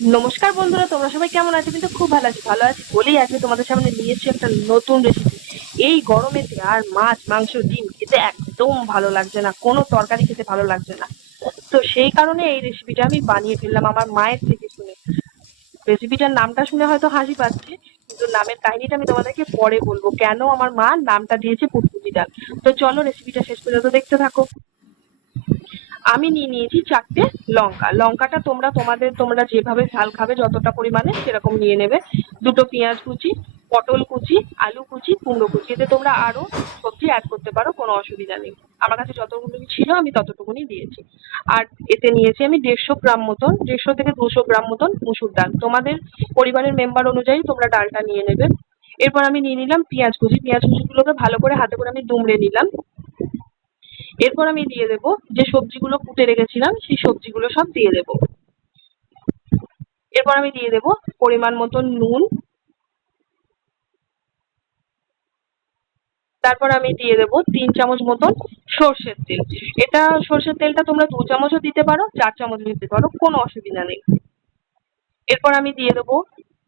নমস্কার বন্ধুরা, তোমরা সবাই কেমন আছো? কিন্তু খুব ভালো আছি বলেই আজকে তোমাদের সামনে নিয়ে এসেছি একটা নতুন রেসিপি। এই গরমেতে আর মাছ মাংস ডিম খেতে একদম ভালো লাগছে না, কোনো তরকারি খেতে ভালো লাগছে না। তো সেই কারণে এই রেসিপিটা আমি বানিয়ে ফেললাম আমার মায়ের থেকে শুনে। রেসিপিটার নামটা শুনে হয়তো হাসি পাচ্ছে, কিন্তু নামের কাহিনীটা আমি তোমাদেরকে পরে বলবো, কেন আমার মা নামটা দিয়েছে পুটপুটি ডাল। তো চলো রেসিপিটা শেষ পর্যন্ত দেখতে থাকো। আমি নিয়ে নিয়েছি 4টে লঙ্কা। লঙ্কাটা তোমরা যেভাবে ঝাল খাবে যতটা পরিমাণে সেরকম নিয়ে নেবে। 2টো পেঁয়াজ কুচি, পটল কুচি, আলু কুচি, কুমড়ো কুচি। এতে তোমরা আরো সবজি অ্যাড করতে পারো, কোনো অসুবিধা নেই। আমার কাছে যতটুকু ছিল আমি ততটুকুনি দিয়েছি। আর এতে নিয়েছি আমি 150 গ্রাম মতন, 150 থেকে 200 গ্রাম মতন মুসুর ডাল। তোমাদের পরিবারের মেম্বার অনুযায়ী তোমরা ডালটা নিয়ে নেবে। এরপর আমি নিয়ে নিলাম পেঁয়াজ কুচি। পেঁয়াজ কুচিগুলোকে ভালো করে হাতে করে আমি দুমড়ে নিলাম। এরপর আমি দিয়ে দেবো যে সবজিগুলো কুটে রেখেছিলাম, সেই সবজিগুলো সব দিয়ে দেবো। এরপর আমি দিয়ে দেবো পরিমাণ মতন নুন। তারপর আমি দিয়ে দেবো 3 চামচ মতন সর্ষের তেল। এটা সর্ষের তেলটা তোমরা 2 চামচও দিতে পারো, 4 চামচও দিতে পারো, কোনো অসুবিধা নেই। এরপর আমি দিয়ে দেবো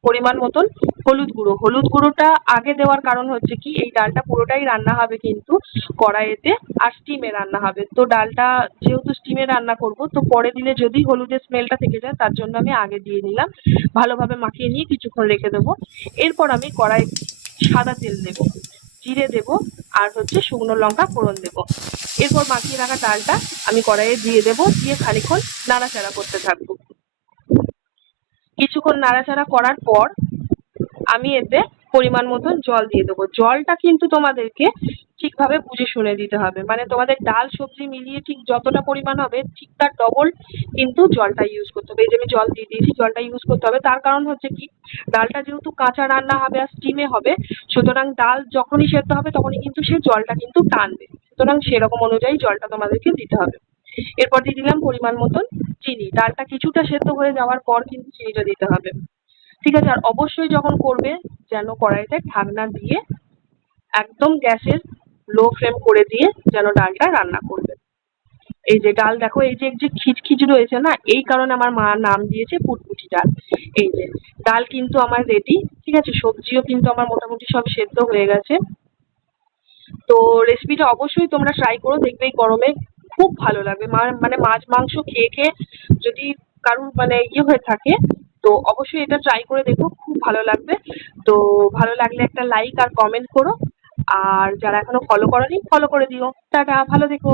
পরিমাণ মতন হলুদ গুঁড়ো। হলুদ গুঁড়োটা আগে দেওয়ার কারণ হচ্ছে কি, এই ডালটা পুরোটাই রান্না হবে কিন্তু কড়াইতে, আর স্টিমে রান্না হবে। তো ডালটা যেহেতু স্টিমে রান্না করব, তো পরে দিলে যদি হলুদের স্মেলটা থেকে যায়, তার জন্য আমি আগে দিয়ে নিলাম। ভালোভাবে মাখিয়ে নিয়ে কিছুক্ষণ রেখে দেবো। এরপর আমি কড়াই সাদা তেল দেবো, জিরে দেবো, আর হচ্ছে শুকনো লঙ্কা ফোড়ন দেবো। এরপর মাখিয়ে রাখা ডালটা আমি কড়াইয়ে দিয়ে দেবো, দিয়ে খানিকক্ষণ নাড়াচাড়া করতে থাকবো। কিছুক্ষণ নাড়াচাড়া করার পর আমি এতে পরিমাণ মতন জল দিয়ে দেবো। জলটা কিন্তু তোমাদেরকে ঠিকভাবে বুঝে শুনে দিতে হবে, মানে তোমাদের ডাল সবজি মিলিয়ে ঠিক যতটা পরিমাণ হবে ঠিক তার ডবল কিন্তু জলটা ইউজ করতে হবে। এই যে আমি জল দিয়ে দিয়েছি, জলটা ইউজ করতে হবে। তার কারণ হচ্ছে কি, ডালটা যেহেতু কাঁচা রান্না হবে আর স্টিমে হবে, সুতরাং ডাল যখনই সেদ্ধ হবে তখনই কিন্তু সেই জলটা কিন্তু টানবে। সুতরাং সেরকম অনুযায়ী জলটা তোমাদেরকে দিতে হবে। এরপর দিয়ে দিলাম পরিমাণ মতন চিনি। ডালটা কিছুটা সেদ্ধ হয়ে যাওয়ার পর কিন্তু চিনিটা দিতে হবে। ঠিক আছে? আর অবশ্যই যখন করবে যেন কড়াইতে ঢাকনা দিয়ে একদম গ্যাসের লো ফ্লেম করে দিয়ে যেন ডালটা রান্না করবে। এই যে ডাল দেখো, এই যে খিচখিচ রয়েছে না, এই কারণে আমার মা নাম দিয়েছে পুটপুটি ডাল। এই যে ডাল কিন্তু আমার রেডি। ঠিক আছে? সবজিও কিন্তু আমার মোটামুটি সব সেদ্ধ হয়ে গেছে। তো রেসিপিটা অবশ্যই তোমরা ট্রাই করো, দেখবে এই গরমে খুব ভালো লাগবে। মানে মাছ মাংস খেয়ে খেয়ে যদি কারুর মানে ইয়ে হয়ে থাকে, তো অবশ্যই এটা ট্রাই করে দেখো, খুব ভালো লাগবে। তো ভালো লাগলে একটা লাইক আর কমেন্ট করো। আর যারা এখনো ফলো করোনি, ফলো করে দিও। টাটা, ভালো থেকো।